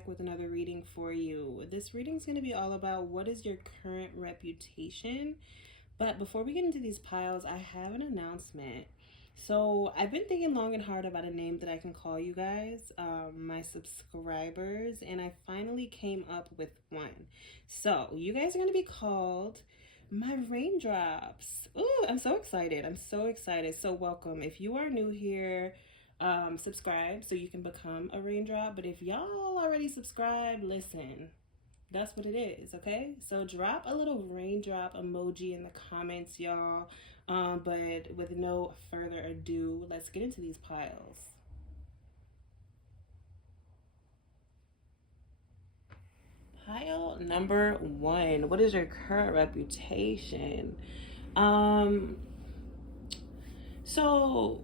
back with another reading for you. This reading is going to be all about what is your current reputation. But before we get into these piles, I have an announcement. So I've been thinking long and hard about a name that I can call you guys, my subscribers, and I finally came up with one. So you guys are going to be called my raindrops. Ooh, I'm so excited. I'm so excited. So welcome. If you are new here, subscribe so you can become a raindrop. But if y'all already subscribed, listen, that's what it is, okay? So drop a little raindrop emoji in the comments, y'all. But with no further ado, let's get into these piles. Pile number 1. What is your current reputation? So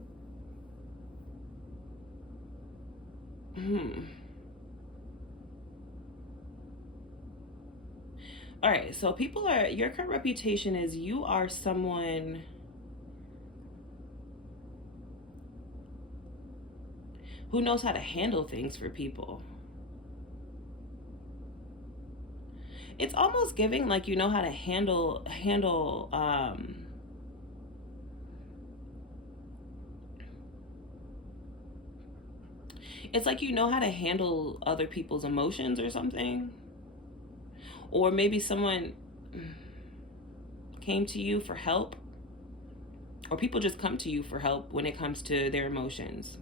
all right, so your current reputation is you are someone who knows how to handle things for people. It's almost giving like you know how to handle it's like you know how to handle other people's emotions or something. Or maybe someone came to you for help, or people just come to you for help when it comes to their emotions.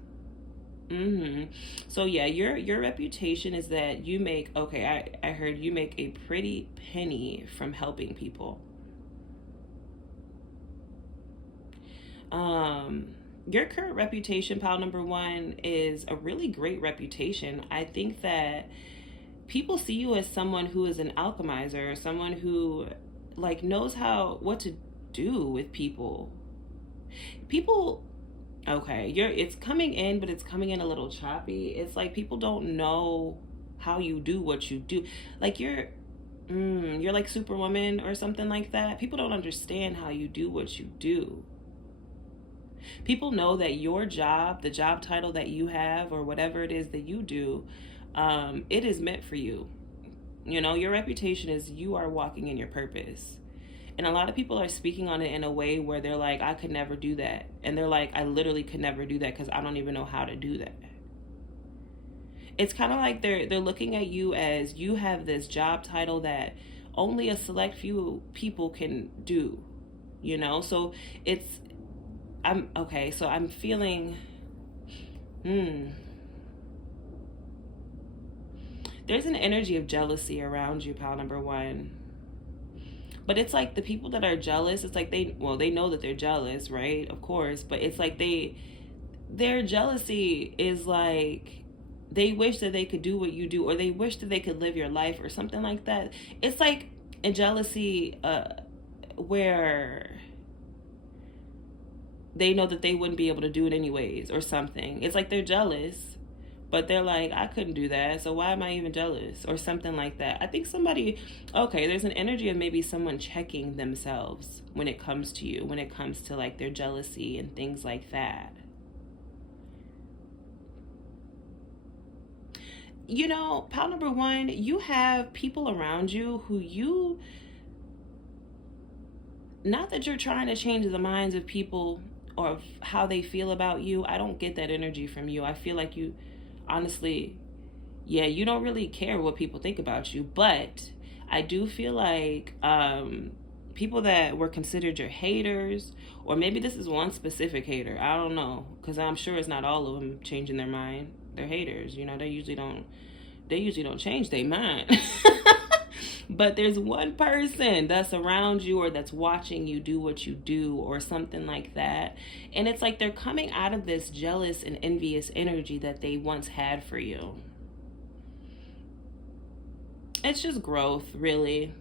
So yeah, your reputation is that you make, okay, I heard you make a pretty penny from helping people. Your current reputation, pile number 1, is a really great reputation. I think that people see you as someone who is an alchemizer, someone who like knows what to do with people. Okay, it's coming in, but it's coming in a little choppy. It's like people don't know how you do what you do. Like you're like Superwoman or something like that. People don't understand how you do what you do. People know that your job, the job title that you have, or whatever it is that you do, it is meant for you. You know, your reputation is you are walking in your purpose. And a lot of people are speaking on it in a way where they're like, I could never do that. And they're like, I literally could never do that because I don't even know how to do that. It's kind of like they're looking at you as you have this job title that only a select few people can do, you know? So I'm feeling, there's an energy of jealousy around you, pile number 1. But it's like the people that are jealous, it's like they know that they're jealous, right? Of course. But it's like their jealousy is like they wish that they could do what you do, or they wish that they could live your life or something like that. It's like a jealousy where they know that they wouldn't be able to do it anyways or something. It's like they're jealous, but they're like, I couldn't do that, so why am I even jealous? Or something like that. I think there's an energy of maybe someone checking themselves when it comes to you, when it comes to like their jealousy and things like that. You know, pile number 1, you have people around you who not that you're trying to change the minds of people or of how they feel about you. I don't get that energy from you. I feel like you, honestly, yeah, you don't really care what people think about you. But I do feel like people that were considered your haters, or maybe this is one specific hater, I don't know, because I'm sure it's not all of them changing their mind. They're haters, you know, they usually don't change their mind. But there's one person that's around you or that's watching you do what you do or something like that. And it's like they're coming out of this jealous and envious energy that they once had for you. It's just growth, really.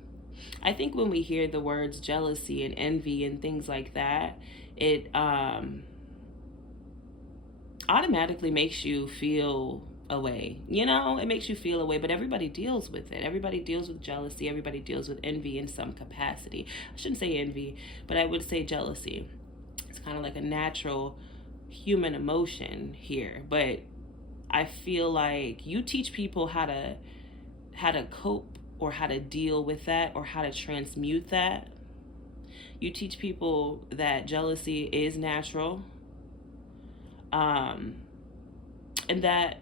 I think when we hear the words jealousy and envy and things like that, it automatically makes you feel away. You know, it makes you feel away, but everybody deals with it. Everybody deals with jealousy. Everybody deals with envy in some capacity. I shouldn't say envy, but I would say jealousy. It's kind of like a natural human emotion here, but I feel like you teach people how to cope or how to deal with that or how to transmute that. You teach people that jealousy is natural, um, and that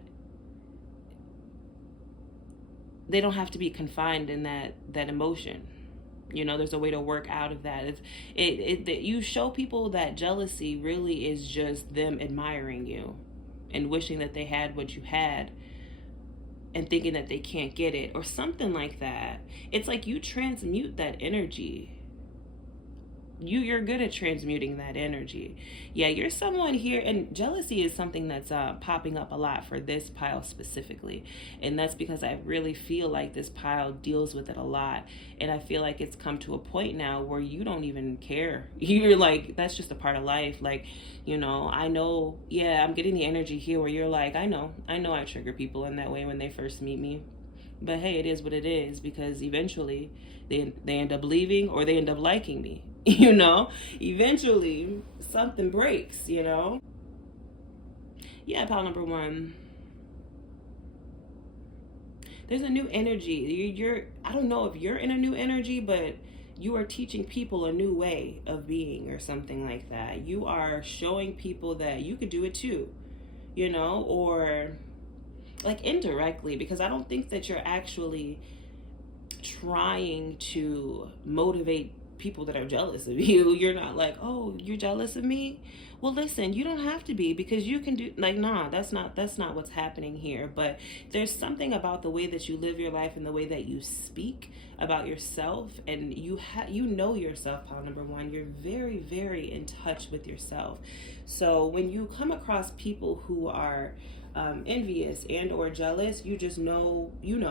they don't have to be confined in that emotion. There's a way to work out of that. You show people that jealousy really is just them admiring you and wishing that they had what you had and thinking that they can't get it or something like that. It's like you transmute that energy. You're good at transmuting that energy. Yeah, you're someone here, and jealousy is something that's popping up a lot for this pile specifically, and that's because I really feel like this pile deals with it a lot, and I feel like it's come to a point now where you don't even care. You're like, that's just a part of life. Like, I know, yeah, I'm getting the energy here where you're like, I know I trigger people in that way when they first meet me, but hey, it is what it is, because eventually they end up leaving or they end up liking me. Eventually something breaks. Yeah, pile number one. There's a new energy. I don't know if you're in a new energy, but you are teaching people a new way of being or something like that. You are showing people that you could do it too, or like indirectly, because I don't think that you're actually trying to motivate people that are jealous of you. You're not like, oh, you're jealous of me? Well, listen, you don't have to be, because you can do, like, nah, that's not what's happening here. But there's something about the way that you live your life and the way that you speak about yourself, and you know yourself, pile number one. You're very, very in touch with yourself. So when you come across people who are envious and or jealous, you just know, you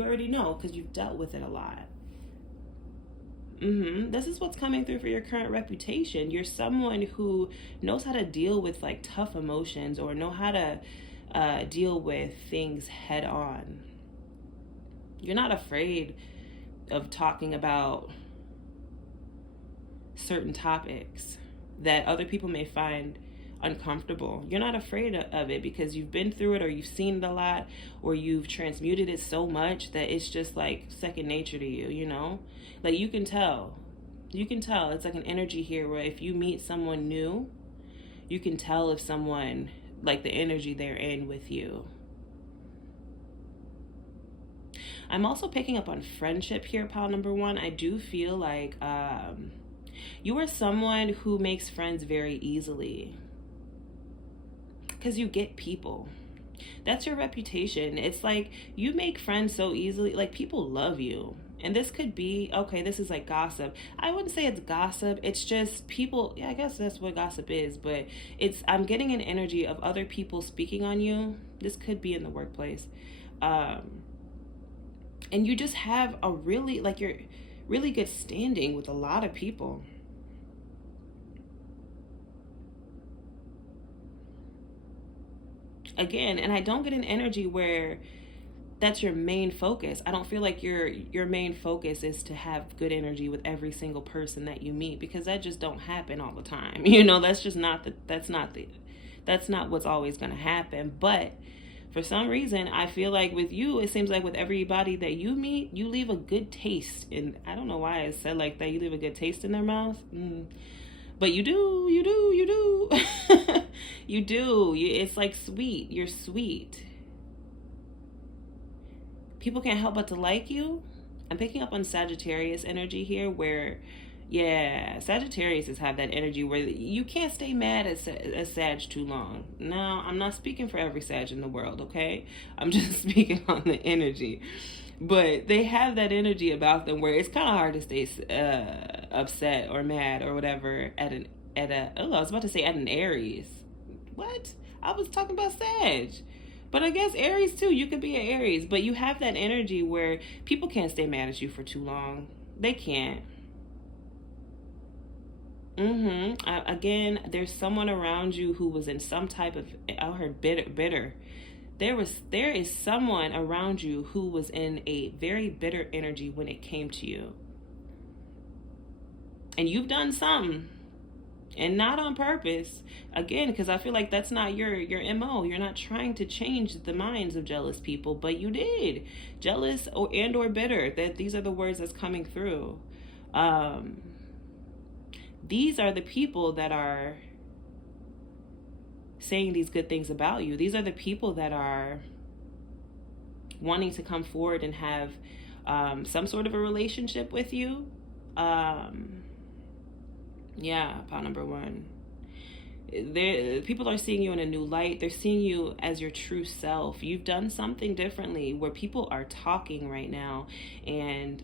already know, because you've dealt with it a lot. This is what's coming through for your current reputation. You're someone who knows how to deal with like tough emotions, or know how to deal with things head on. You're not afraid of talking about certain topics that other people may find uncomfortable. You're not afraid of it because you've been through it, or you've seen it a lot, or you've transmuted it so much that it's just like second nature to you. Like you can tell it's like an energy here where if you meet someone new, you can tell if someone, like the energy they're in with you. I'm also picking up on friendship here, pile number one. I do feel like you are someone who makes friends very easily, because you get people. That's your reputation. It's like you make friends so easily. Like people love you. And this could be, okay, this is like gossip. I wouldn't say it's gossip. It's just people. Yeah, I guess that's what gossip is. But I'm getting an energy of other people speaking on you. This could be in the workplace. And you just have a really, like, you're really good standing with a lot of people. Again, and I don't get an energy where that's your main focus. I don't feel like your main focus is to have good energy with every single person that you meet, because that just don't happen all the time. That's just that's not what's always going to happen. But for some reason, I feel like with you, it seems like with everybody that you meet, you leave a good taste. And I don't know why I said like that. You leave a good taste in their mouth. But you do. You do. It's like sweet. You're sweet. People can't help but to like you. I'm picking up on Sagittarius energy here, where, yeah, Sagittarius have that energy where you can't stay mad at Sag too long. No, I'm not speaking for every Sag in the world, okay? I'm just speaking on the energy. But they have that energy about them where it's kind of hard to stay upset or mad or whatever at I was about to say at an Aries. What? I was talking about Sag. But I guess Aries too. You could be an Aries, but you have that energy where people can't stay mad at you for too long. They can't. Again, there's someone around you who was in some type of, I heard bitter. There is someone around you who was in a very bitter energy when it came to you. And you've done something. And not on purpose, again, because I feel like that's not your mo. You're not trying to change the minds of jealous people, but you did. Jealous or bitter, that these are the words that's coming through. um these are the people that are saying these good things about you. These are the people that are wanting to come forward and have some sort of a relationship with you. um yeah, pile number one. People are seeing you in a new light. They're seeing you as your true self. You've done something differently, where people are talking right now. And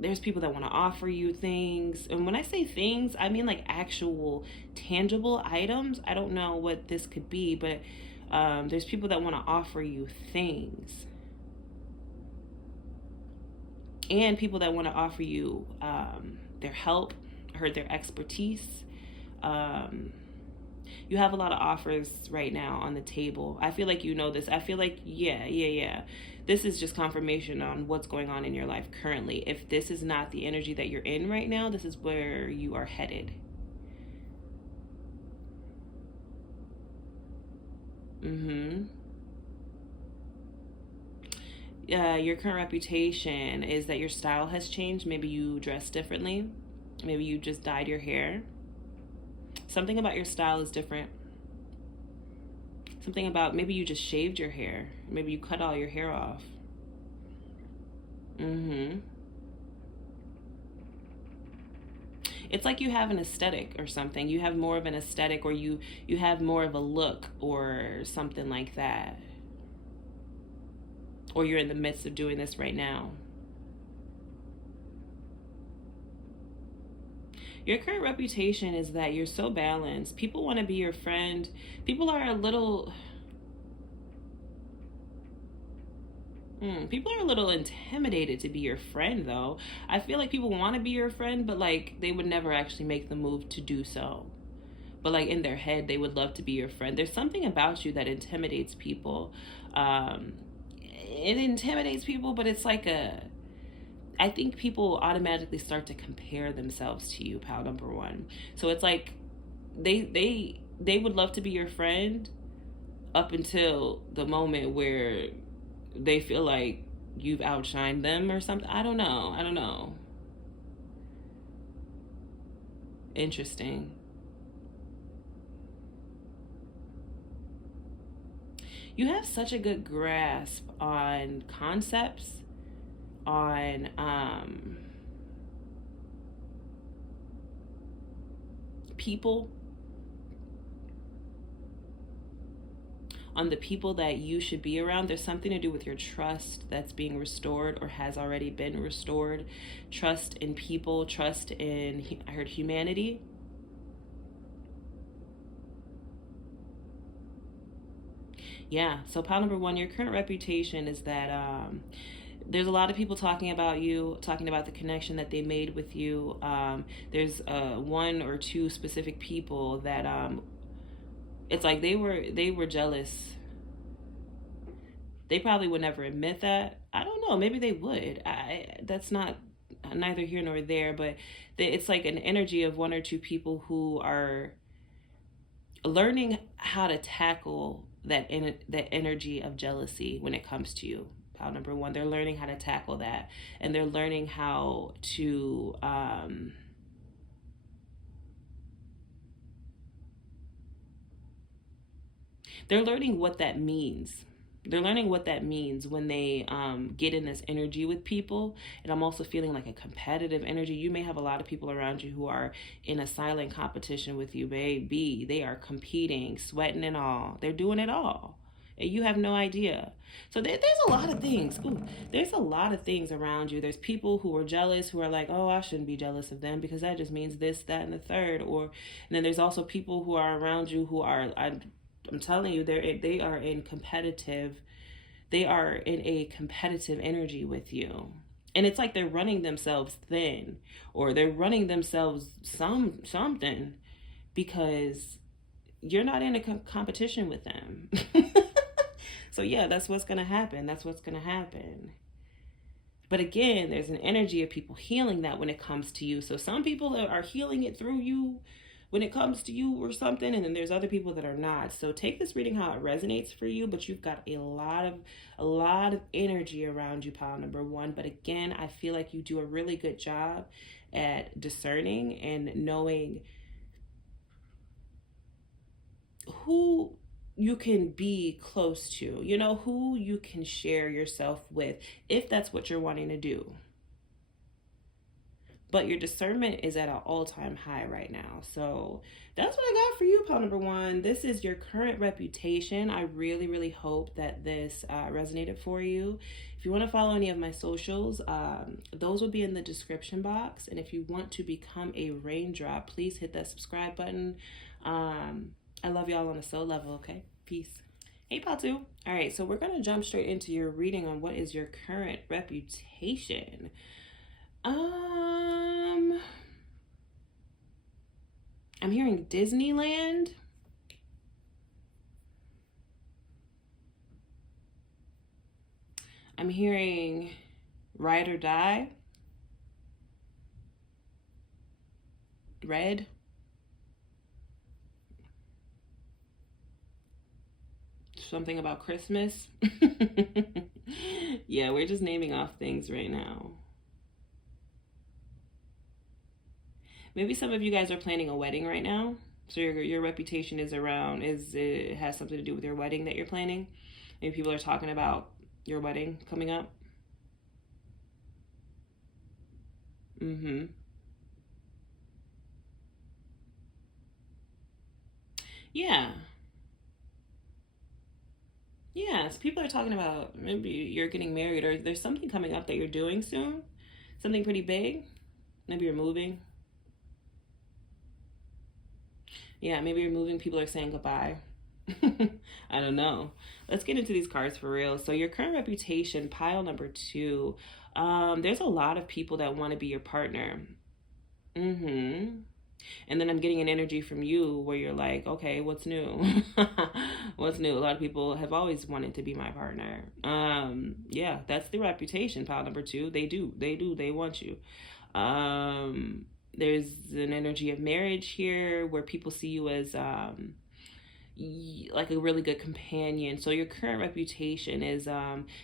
there's people that want to offer you things. And when I say things, I mean like actual tangible items. I don't know what this could be, but there's people that want to offer you things, and people that want to offer you their help or their expertise. You have a lot of offers right now on the table. I feel like you know this. I feel like, yeah. This is just confirmation on what's going on in your life currently. If this is not the energy that you're in right now, this is where you are headed. Your current reputation is that your style has changed. Maybe you dress differently. Maybe you just dyed your hair. Something about your style is different. Something about, maybe you just shaved your hair. Maybe you cut all your hair off. It's like you have an aesthetic or something. You have more of an aesthetic, or you have more of a look or something like that. Or you're in the midst of doing this right now. Your current reputation is that you're so balanced. People want to be your friend. People are a little intimidated to be your friend, though. I feel like people want to be your friend, but like they would never actually make the move to do so. But like in their head, they would love to be your friend. There's something about you that intimidates people. It intimidates people, but it's like I think people automatically start to compare themselves to you, pal number one. So it's like they would love to be your friend up until the moment where they feel like you've outshined them or something. I don't know. Interesting. You have such a good grasp on concepts, on people, on the people that you should be around. There's something to do with your trust that's being restored or has already been restored. Trust in people, trust in, I heard, humanity. Yeah, so pile number one, your current reputation is that there's a lot of people talking about you, talking about the connection that they made with you. There's one or two specific people that it's like they were jealous. They probably would never admit that. I don't know. Maybe they would. That's not neither here nor there. But it's like an energy of one or two people who are learning how to tackle that energy of jealousy when it comes to you. Pile number one, they're learning how to tackle that, and they're learning how to they're learning what that means. They're learning what that means when they get in this energy with people. And I'm also feeling like a competitive energy. You may have a lot of people around you who are in a silent competition with you, baby. They are competing, sweating and all. They're doing it all. And you have no idea. So there's a lot of things. There's a lot of things around you. There's people who are jealous, who are like, oh, I shouldn't be jealous of them because that just means this, that, and the third. And then there's also people who are around you who are, I'm telling you, they are in a competitive energy with you. And it's like they're running themselves thin, or they're running themselves something, because you're not in a competition with them. So yeah, that's what's going to happen. But again, there's an energy of people healing that when it comes to you. So some people are healing it through you, when it comes to you or something, and then there's other people that are not. So take this reading how it resonates for you, but you've got a lot of energy around you, pile number one. But again, I feel like you do a really good job at discerning and knowing who you can be close to, you know, who you can share yourself with, if that's what you're wanting to do. But your discernment is at an all-time high right now. So that's what I got for you, pile number one. This is your current reputation. I really hope that this resonated for you. If you want to follow any of my socials, those will be in the description box. And if you want to become a raindrop, please hit that subscribe button. I love y'all on a soul level, okay? Peace. Hey, Patu. All right, so we're going to jump straight into your reading on what is your current reputation. I'm hearing Disneyland. I'm hearing Ride or Die. Red. Something about Christmas. Yeah, we're just naming off things right now. Maybe some of you guys are planning a wedding right now. So your reputation is around, it has something to do with your wedding that you're planning. Maybe people are talking about your wedding coming up. Yeah. Yes, people are talking about maybe you're getting married, or there's something coming up that you're doing soon. Something pretty big. Maybe you're moving. Yeah, maybe you're moving. People are saying goodbye. I don't know. Let's get into these cards for real. So your current reputation, pile number two. There's a lot of people that want to be your partner. And then I'm getting an energy from you where you're like, okay, what's new? What's new? A lot of people have always wanted to be my partner. Yeah, that's the reputation, pile number two. They want you. There's an energy of marriage here where people see you as like a really good companion. So your current reputation is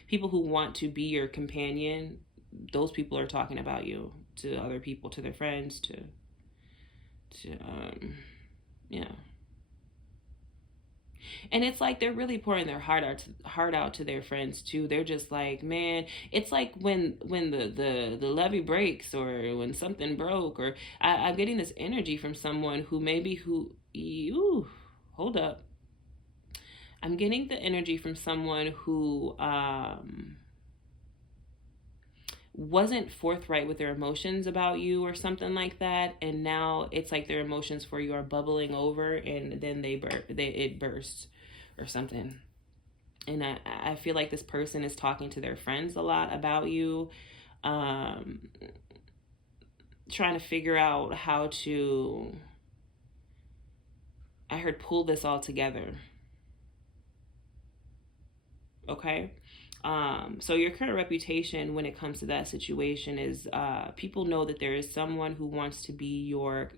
people who want to be your companion. Those people are talking about you to other people, to their friends, to yeah. And it's like they're really pouring their heart out to their friends too. They're just like, man, it's like when the levee breaks, or when something broke, or I'm getting this energy from someone who hold up. I'm getting the energy from someone who wasn't forthright with their emotions about you or something like that, and now it's like their emotions for you are bubbling over, and then it bursts or something. And I feel like this person is talking to their friends a lot about you, trying to figure out how to, I heard, pull this all together. Okay. So your current reputation when it comes to that situation is people know that there is someone who wants to be your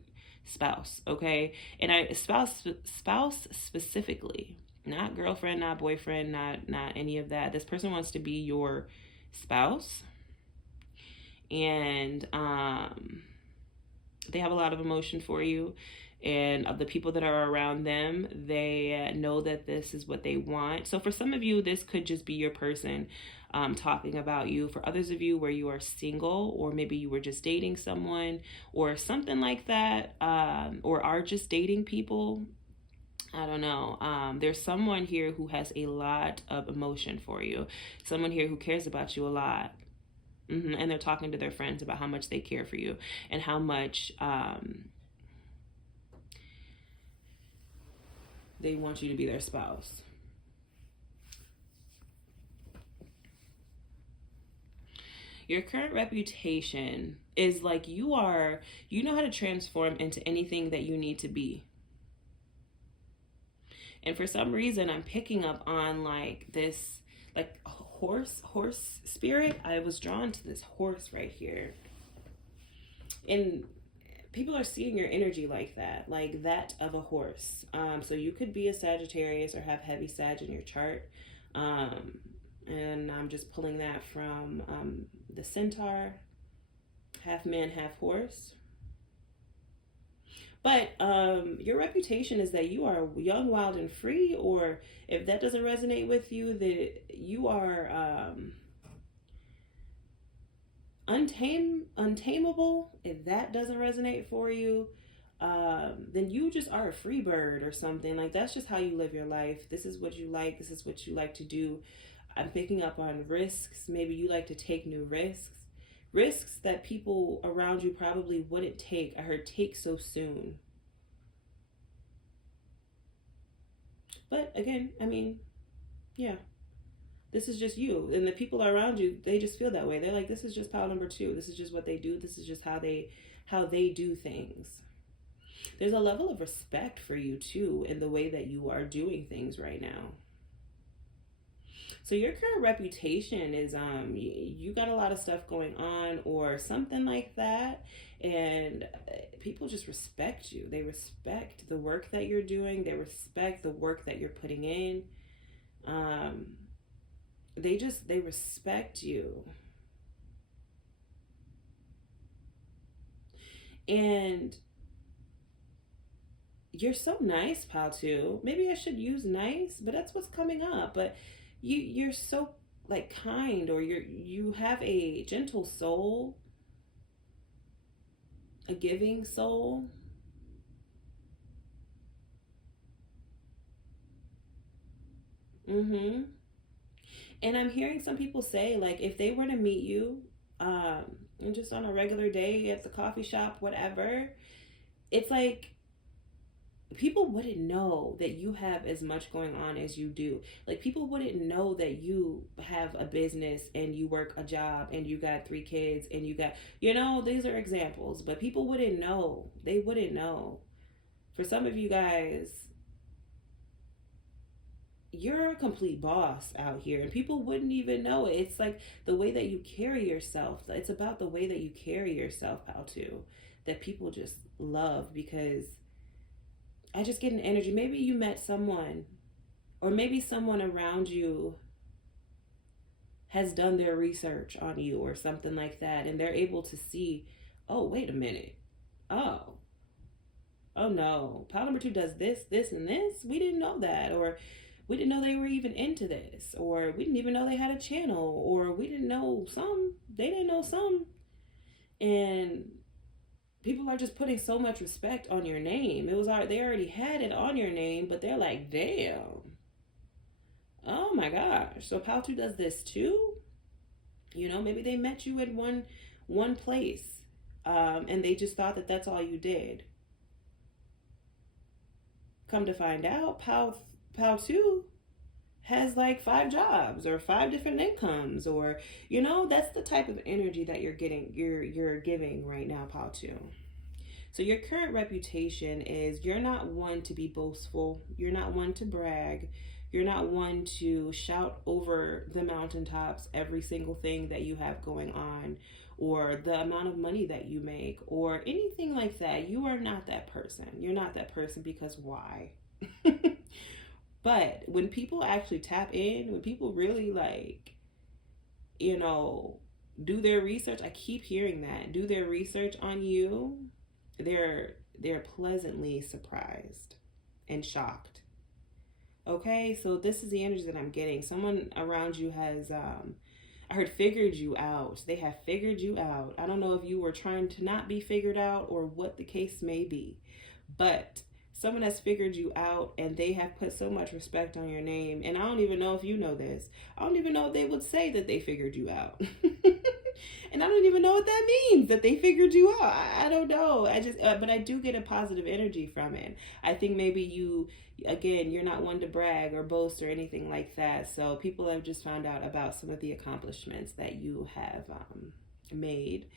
spouse, okay? And spouse specifically, not girlfriend, not boyfriend, not any of that. This person wants to be your spouse, and they have a lot of emotion for you. And of the people that are around them, they know that this is what they want. So for some of you, this could just be your person talking about you. For others of you where you are single, or maybe you were just dating someone or something like that, or are just dating people, I don't know. There's someone here who has a lot of emotion for you. Someone here who cares about you a lot. And they're talking to their friends about how much they care for you and how much they want you to be their spouse. Your current reputation is like you know how to transform into anything that you need to be. And for some reason, I'm picking up on like this, like horse spirit. I was drawn to this horse right here. And people are seeing your energy like that of a horse. So you could be a Sagittarius or have heavy Sag in your chart. Um, and I'm just pulling that from the Centaur, half man, half horse. But your reputation is that you are young, wild, and free. Or if that doesn't resonate with you, that you are untamable. If that doesn't resonate for you, then you just are a free bird or something. Like, that's just how you live your life. This is what you like. This is what you like to do. I'm picking up on risks. Maybe you like to take new risks. Risks that people around you probably wouldn't take. I heard take so soon. But again, I mean, yeah, this is just you. And the people around you, they just feel that way. They're like, this is just pile number two. This is just what they do. This is just how they do things. There's a level of respect for you too in the way that you are doing things right now. So your current reputation is you got a lot of stuff going on or something like that, and people just respect you. They respect the work that you're doing. They respect the work that you're putting in. Um they respect you. And you're so nice, pal, too. Maybe I should use nice, but that's what's coming up. But you're so like kind, or you have a gentle soul, a giving soul. Mm-hmm. And I'm hearing some people say, like, if they were to meet you, and just on a regular day at the coffee shop, whatever, it's like people wouldn't know that you have as much going on as you do. Like, people wouldn't know that you have a business and you work a job and you got three kids and you got, these are examples, but people wouldn't know. They wouldn't know. For some of you guys, you're a complete boss out here and people wouldn't even know it. It's like the way that you carry yourself. It's about the way that you carry yourself, pal, too, that people just love. Because I just get an energy. Maybe you met someone, or maybe someone around you has done their research on you or something like that, and they're able to see, oh, wait a minute. Oh, oh no. Pile number two does this, this, and this. We didn't know that. Or we didn't know they were even into this. Or we didn't even know they had a channel. Or we didn't know some. They didn't know some. And people are just putting so much respect on your name. They already had it on your name, but they're like, damn, oh my gosh. So Paltu does this too. Maybe they met you at one place, and they just thought that that's all you did. Come to find out, Paltu has like 5 jobs or 5 different incomes, or that's the type of energy that you're giving right now, Paltu. So your current reputation is you're not one to be boastful, you're not one to brag, you're not one to shout over the mountaintops every single thing that you have going on, or the amount of money that you make, or anything like that. You are not that person. You're not that person, because why? But when people actually tap in, when people really like, do their research, I keep hearing that, do their research on you, they're pleasantly surprised and shocked. Okay, so this is the energy that I'm getting. Someone around you has I heard figured you out. They have figured you out. I don't know if you were trying to not be figured out or what the case may be, but someone has figured you out, and they have put so much respect on your name. And I don't even know if you know this. I don't even know if they would say that they figured you out. And I don't even know what that means, that they figured you out. I don't know. But I do get a positive energy from it. I think maybe you're not one to brag or boast or anything like that. So people have just found out about some of the accomplishments that you have made.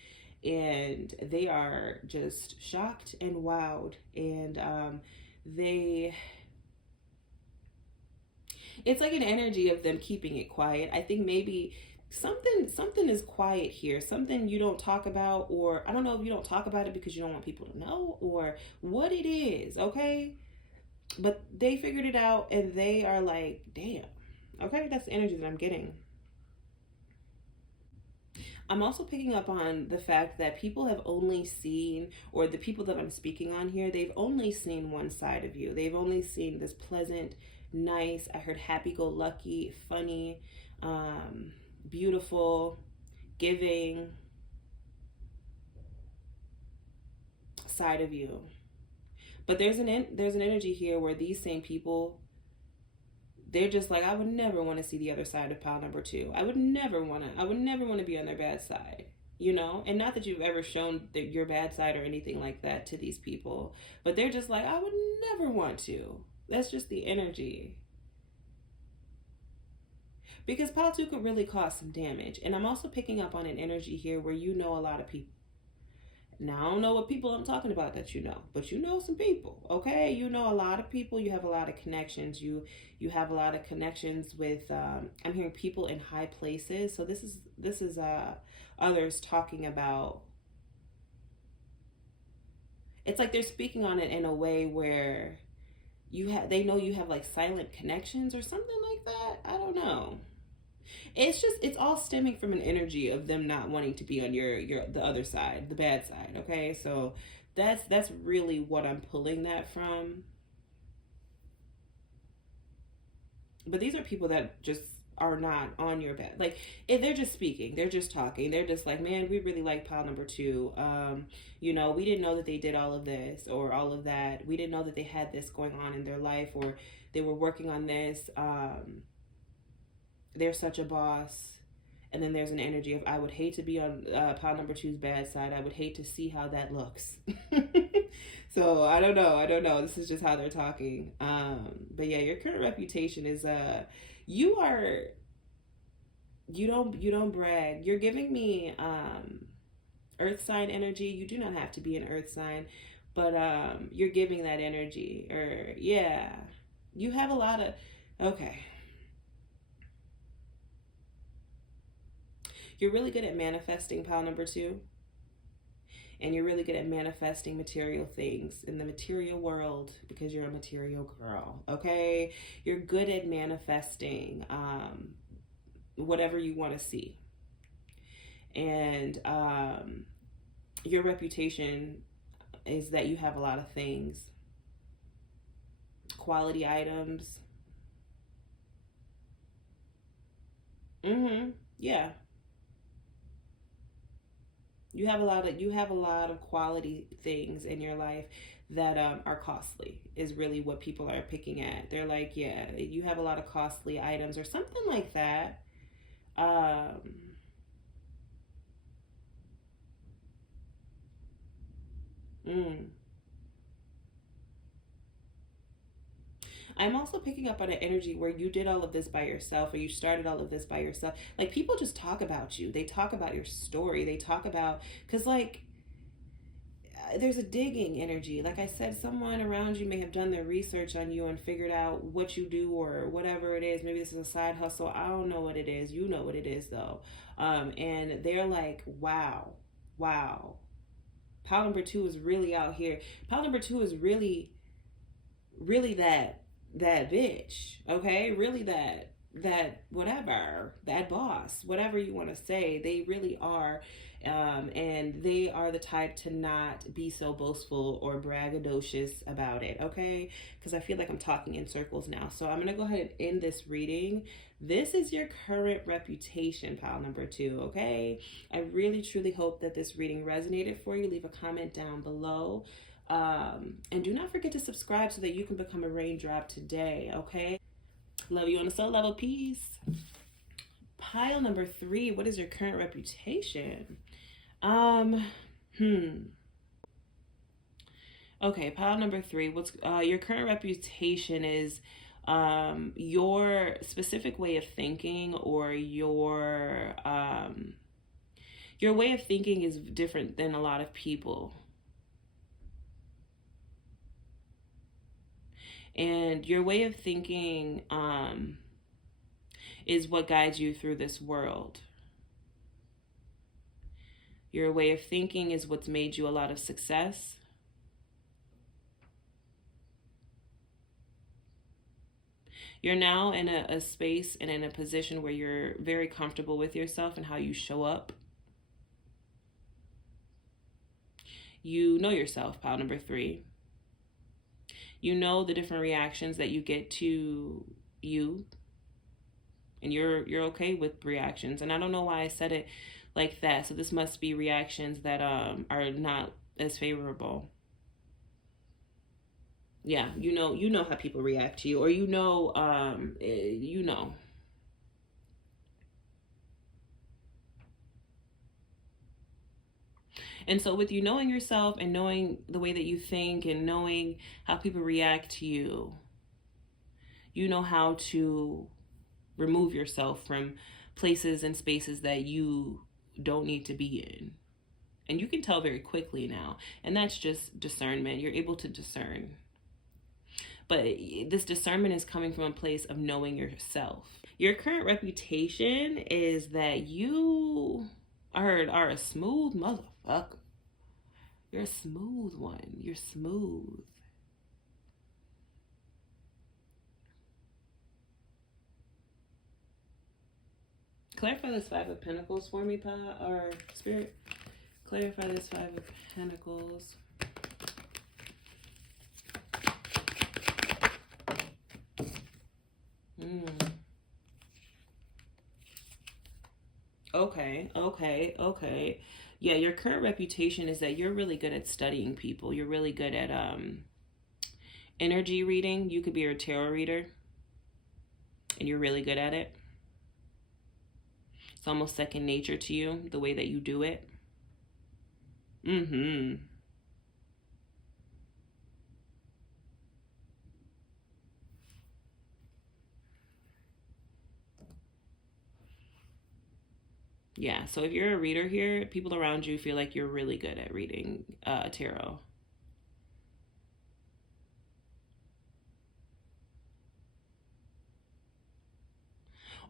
And they are just shocked and wowed. And it's like an energy of them keeping it quiet. I think maybe something is quiet here, something you don't talk about, or I don't know if you don't talk about it because you don't want people to know or what it is, okay? But they figured it out and they are like, damn. Okay, that's the energy that I'm getting. I'm also picking up on the fact that people have only seen, or the people that I'm speaking on here, they've only seen one side of you. They've only seen this pleasant, nice, I heard happy go lucky, funny, um, beautiful, giving side of you. But there's an energy here where these same people, they're just like, I would never want to see the other side of pile number two. I would never want to be on their bad side, you know? And not that you've ever shown your bad side or anything like that to these people, but they're just like, I would never want to. That's just the energy. Because pile two could really cause some damage. And I'm also picking up on an energy here where you know a lot of people. Now, I don't know what people I'm talking about that you know, but you know some people, okay? You know a lot of people. You have a lot of connections. You have a lot of connections with. I'm hearing people in high places. So this is others talking about. It's like they're speaking on it in a way where they know you have like silent connections or something like that. I don't know. It's all stemming from an energy of them not wanting to be on your the other side, the bad side, okay? So that's really what I'm pulling that from. But these are people that just are not on your bed. Like, if they're just speaking, they're just talking, they're just like, man, we really like pile number two. We didn't know that they did all of this or all of that. We didn't know that they had this going on in their life, or they were working on this. They're such a boss. And then there's an energy of, I would hate to be on pile number two's bad side. I would hate to see how that looks. So I don't know. This is just how they're talking. But yeah, your current reputation is you don't brag. You're giving me earth sign energy. You do not have to be an earth sign, but you're giving that energy. Or yeah, you have a lot of okay. You're really good at manifesting pile number two. And you're really good at manifesting material things in the material world because you're a material girl, okay? You're good at manifesting whatever you want to see. And your reputation is that you have a lot of things, quality items. Yeah. You have a lot of quality things in your life that are costly is really what people are picking at. They're like, yeah, you have a lot of costly items or something like that. Um, mm. I'm also picking up on an energy where you did all of this by yourself, or you started all of this by yourself. Like, people just talk about you. They talk about your story. They talk about, because like, there's a digging energy. Like I said, someone around you may have done their research on you and figured out what you do or whatever it is. Maybe this is a side hustle. I don't know what it is. You know what it is though. And they're like, wow, wow. Pile number two is really out here. Pile number two is really, really that bitch. Okay, really that whatever, that boss, whatever you want to say. They really are. And they are the type to not be so boastful or braggadocious about it, okay? Because I feel like I'm talking in circles now. So I'm going to go ahead and end this reading. This is your current reputation, pile number two, okay? I really, truly hope that this reading resonated for you. Leave a comment down below. And do not forget to subscribe so that you can become a raindrop today, okay? Love you on a soul level. Peace. Pile number three, what is your current reputation? Okay, pile number three. What's your current reputation is your specific way of thinking, or your way of thinking is different than a lot of people. And your way of thinking is what guides you through this world. Your way of thinking is what's made you a lot of success. You're now in a space and in a position where you're very comfortable with yourself and how you show up. You know yourself, pile number 3. You know the different reactions that you get to you, and you're okay with reactions. And I don't know why I said it like that. So this must be reactions that are not as favorable. Yeah, you know how people react to you, or you know. And so with you knowing yourself and knowing the way that you think and knowing how people react to you, you know how to remove yourself from places and spaces that you don't need to be in. And you can tell very quickly now. And that's just discernment. You're able to discern. But this discernment is coming from a place of knowing yourself. Your current reputation is that you are a smooth motherfucker. You're a smooth one. You're smooth. Clarify this 5 of Pentacles for me, Pa, or Spirit. Clarify this 5 of Pentacles. Okay. Yeah, your current reputation is that you're really good at studying people. You're really good at energy reading. You could be a tarot reader, and you're really good at it. It's almost second nature to you, the way that you do it. Yeah, so if you're a reader here, people around you feel like you're really good at reading tarot.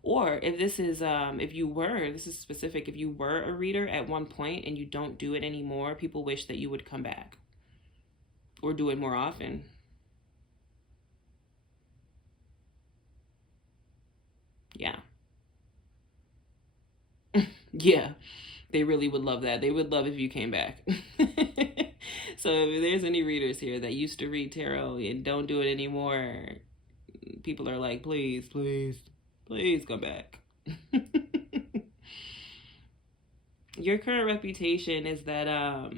Or if this is, this is specific, if you were a reader at one point and you don't do it anymore, people wish that you would come back or do it more often. Yeah. Yeah, they really would love that. They would love if you came back. So if there's any readers here that used to read tarot and don't do it anymore, people are like, please come back. Your current reputation is that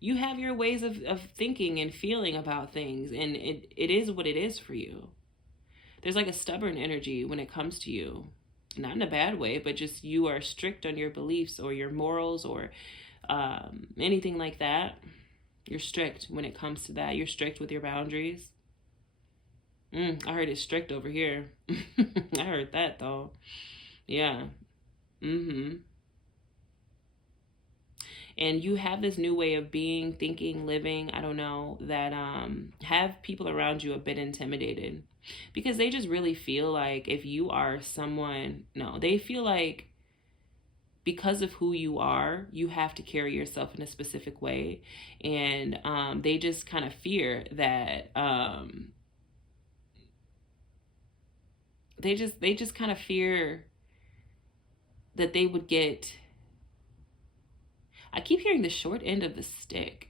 you have your ways of thinking and feeling about things, and it is what it is for you. There's like a stubborn energy when it comes to you. Not in a bad way, but just you are strict on your beliefs or your morals or anything like that. You're strict when it comes to that. You're strict with your boundaries. I heard it's strict over here. I heard that though. Yeah. And you have this new way of being, thinking, living, I don't know, that have people around you a bit intimidated. Because they just really feel like if you are someone, they feel like because of who you are, you have to carry yourself in a specific way. And they just kind of fear that, they just kind of fear that they would get, I keep hearing the short end of the stick.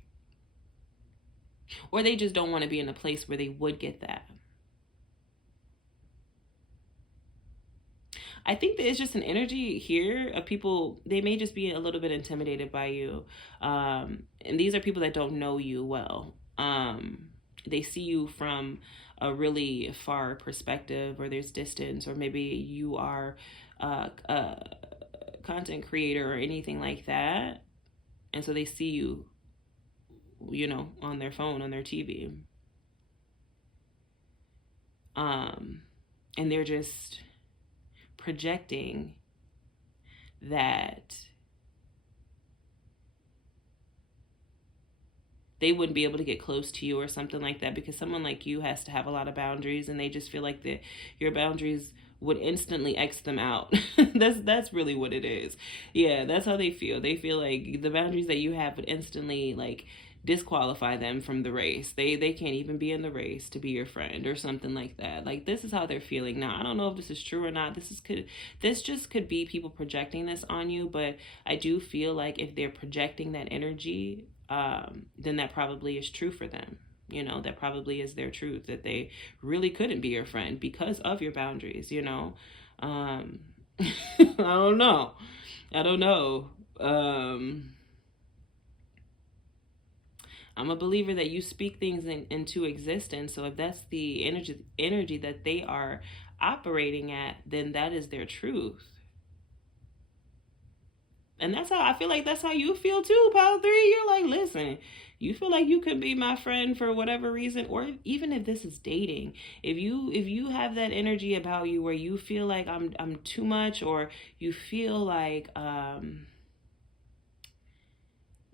Or they just don't want to be in a place where they would get that. I think that it's just an energy here of people, they may just be a little bit intimidated by you. And these are people that don't know you well. They see you from a really far perspective, or there's distance, or maybe you are a content creator or anything like that. And so they see you, on their phone, on their TV. And they're just projecting that they wouldn't be able to get close to you or something like that, because someone like you has to have a lot of boundaries, and they just feel like that your boundaries would instantly X them out. That's really what it is. Yeah, that's how they feel. They feel like the boundaries that you have would instantly like disqualify them from the race. They can't even be in the race to be your friend or something like that. Like this is how they're feeling now. I don't know if this is true or not. This just could be people projecting this on you, but I do feel like if they're projecting that energy, then that probably is true for them. You know, that probably is their truth, that they really couldn't be your friend because of your boundaries, you know. I don't know. I don't know. I'm a believer that you speak things into existence. So if that's the energy that they are operating at, then that is their truth. And that's how I feel like that's how you feel too, pal three. You're like, listen, you feel like you could be my friend for whatever reason, or even if this is dating, if you have that energy about you where you feel like I'm too much, or you feel like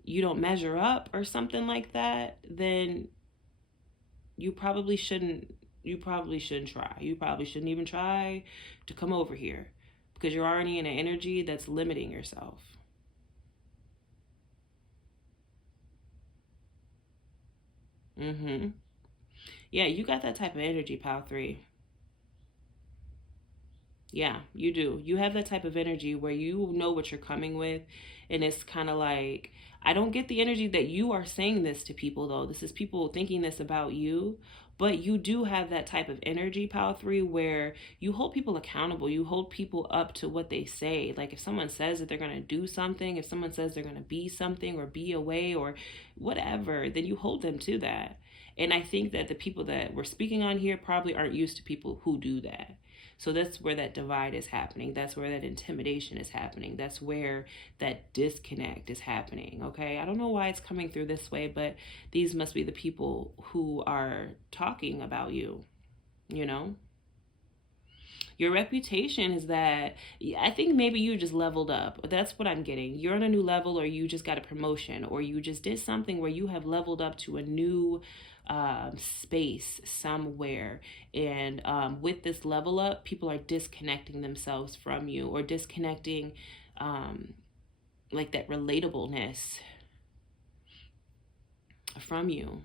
you don't measure up or something like that, then you probably shouldn't try. You probably shouldn't even try to come over here because you're already in an energy that's limiting yourself. Mm-hmm. Yeah, you got that type of energy, pal three. Yeah, you do. You have that type of energy where you know what you're coming with. And it's kind of like, I don't get the energy that you are saying this to people, though. This is people thinking this about you. But you do have that type of energy, Power 3, where you hold people accountable. You hold people up to what they say. Like if someone says that they're going to do something, if someone says they're going to be something or be away or whatever, then you hold them to that. And I think that the people that we're speaking on here probably aren't used to people who do that. So that's where that divide is happening. That's where that intimidation is happening. That's where that disconnect is happening. Okay. I don't know why it's coming through this way, but these must be the people who are talking about you, you know? Your reputation is that I think maybe you just leveled up. That's what I'm getting. You're on a new level, or you just got a promotion, or you just did something where you have leveled up to a new space somewhere. And with this level up, people are disconnecting themselves from you, or disconnecting like that relatableness from you.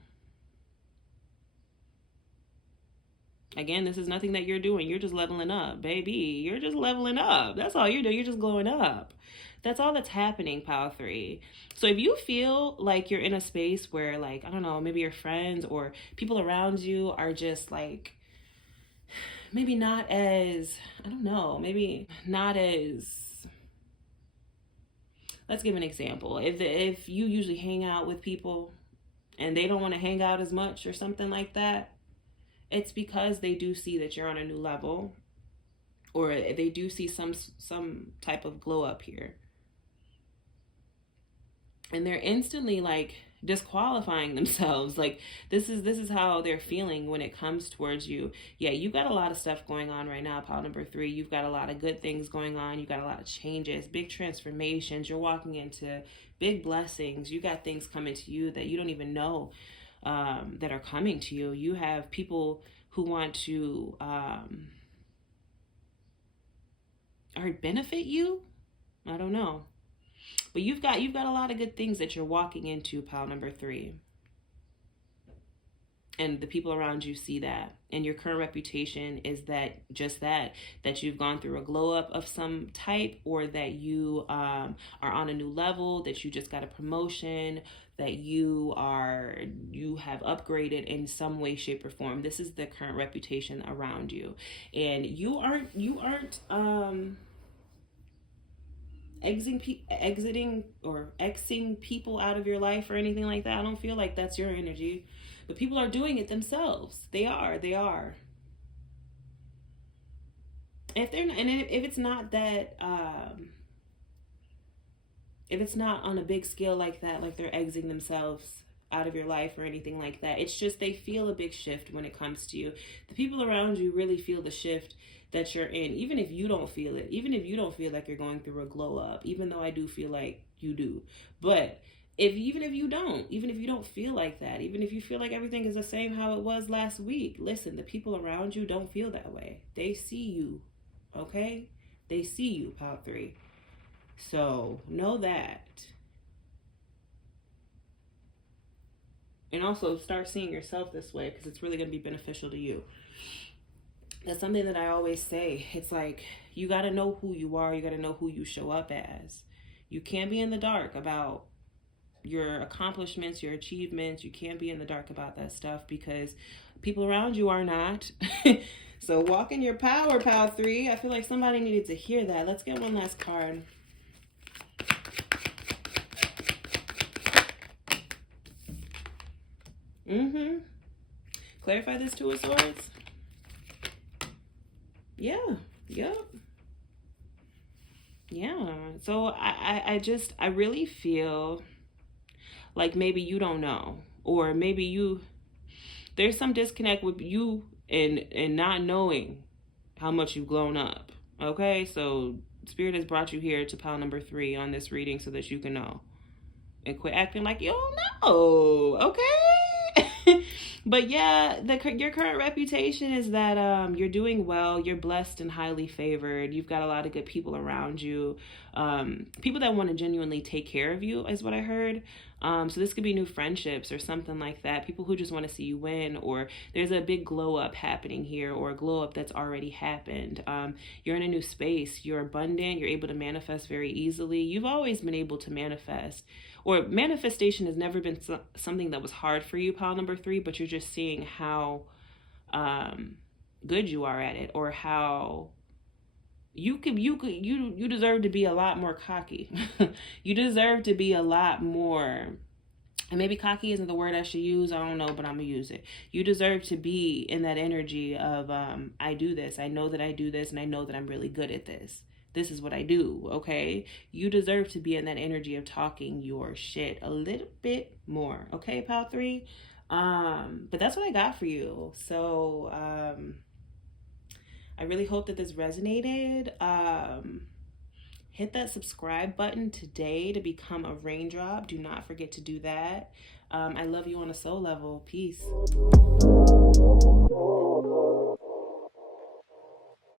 Again, this is nothing that you're doing. You're just leveling up, baby. You're just leveling up. That's all you're doing. You're just glowing up. That's all that's happening, Power 3. So if you feel like you're in a space where, like, I don't know, maybe your friends or people around you are just like, maybe not as, I don't know, maybe not as, let's give an example. If you usually hang out with people and they don't want to hang out as much or something like that, it's because they do see that you're on a new level, or they do see some type of glow up here, and they're instantly like disqualifying themselves. Like this is how they're feeling when it comes towards you. Yeah, you got a lot of stuff going on right now, pile number 3. You've got a lot of good things going on. You got a lot of changes, big transformations. You're walking into big blessings. You got things coming to you that you don't even know that are coming to you. You have people who want to or benefit you. I don't know, but you've got a lot of good things that you're walking into, pile number 3. And the people around you see that, and your current reputation is that you've gone through a glow up of some type, or that you are on a new level, that you just got a promotion, that you have upgraded in some way, shape, or form. This is the current reputation around you, and you aren't exiting or Xing people out of your life or anything like that. I don't feel like that's your energy. But people are doing it themselves. They are. If they're not, and if it's not that, if it's not on a big scale like that, like they're exiting themselves out of your life or anything like that, it's just they feel a big shift when it comes to you. The people around you really feel the shift that you're in, even if you don't feel it, even if you don't feel like you're going through a glow up, even though I do feel like you do. But even if you don't feel like that, even if you feel like everything is the same how it was last week, listen, the people around you don't feel that way. They see you. Okay? They see you, Pile 3. So know that. And also start seeing yourself this way, because it's really going to be beneficial to you. That's something that I always say. It's like, you got to know who you are. You got to know who you show up as. You can't be in the dark about your accomplishments, your achievements. You can't be in the dark about that stuff, because people around you are not. So walk in your power, Pile 3. I feel like somebody needed to hear that. Let's get one last card. Clarify this Two of Swords. Yeah. Yep. Yeah. So I really feel like maybe you don't know, or maybe there's some disconnect with you and not knowing how much you've grown up. Okay, so Spirit has brought you here to pile number 3 on this reading so that you can know and quit acting like you don't know. Okay. But yeah, your current reputation is that you're doing well, you're blessed and highly favored. You've got a lot of good people around you, people that want to genuinely take care of you is what I heard. So this could be new friendships or something like that. People who just want to see you win, or there's a big glow up happening here, or a glow up that's already happened. You're in a new space. You're abundant. You're able to manifest very easily. You've always been able to manifest, or manifestation has never been something that was hard for you, pile number 3, but you're just seeing how good you are at it, or how you deserve to be a lot more cocky. You deserve to be a lot more, and maybe cocky isn't the word I should use, I don't know, but I'm gonna use it. You deserve to be in that energy of I do this, I know that I do this, and I know that I'm really good at this. This is what I do. Okay, you deserve to be in that energy of talking your shit a little bit more. Okay, pile 3. But that's what I got for you. So I really hope that this resonated. Hit that subscribe button today to become a raindrop. Do not forget to do that. I love you on a soul level. Peace.